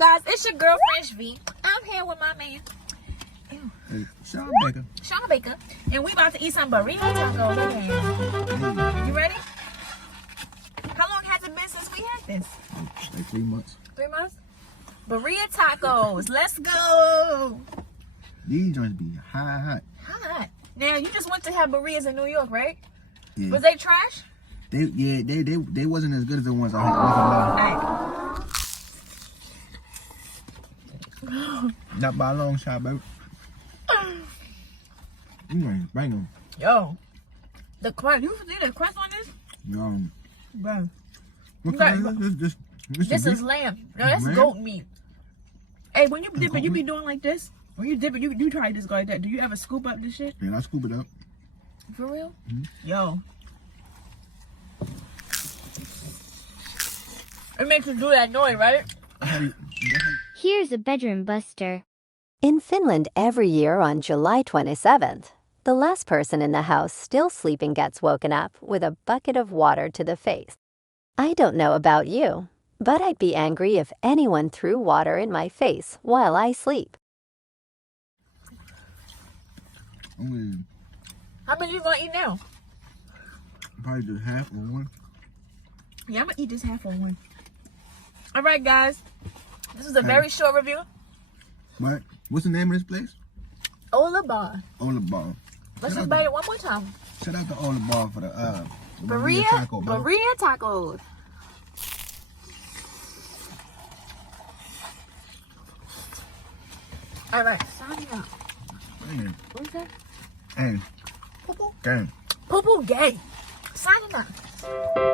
guys? It's your girl French V. I'm here with my man Hey, Sean Baker. Sean Baker, and we about to eat some Birria Tacos. Okay. You ready? How long has it been since we had this? Like 3 months. 3 months? Birria Tacos. Let's go. These joints be hot. Hot. Now you just went to have burritos in New York, right? Yeah. Was they trash? They wasn't as good as the ones I had. Alright. Not by a long shot, baby. Bang them. Yo, the crust. You see the crust on this? Yo. Bro. What You kind got- is this? This is lamb. No, that's Lamb? goat meat. Hey, when you dip it, goat you be meat? doing like this? When you dip it, you try this like that. Do you ever scoop up this shit? Yeah, I scoop it up. For real? Mhm. Yo. It makes you do that noise, right? Here's a bedroom buster. In Finland every year on July 27th, the last person in the house still sleeping gets woken up with a bucket of water to the face. I don't know about you, but I'd be angry if anyone threw water in my face while I sleep. How many you gonna eat now? Probably just half or one. Yeah, I'm gonna eat this half on one. All right, guys. This is a very short review. But what's the name of this place? Ola Bar. Ola Bar. Let's just bite it one more time. Shout out to Ola Bar for the Birria taco, bro. Birria Tacos. All right, signing up. Man. What's that? Hey, Poo-poo. gang. Poo-poo gay. Signing up.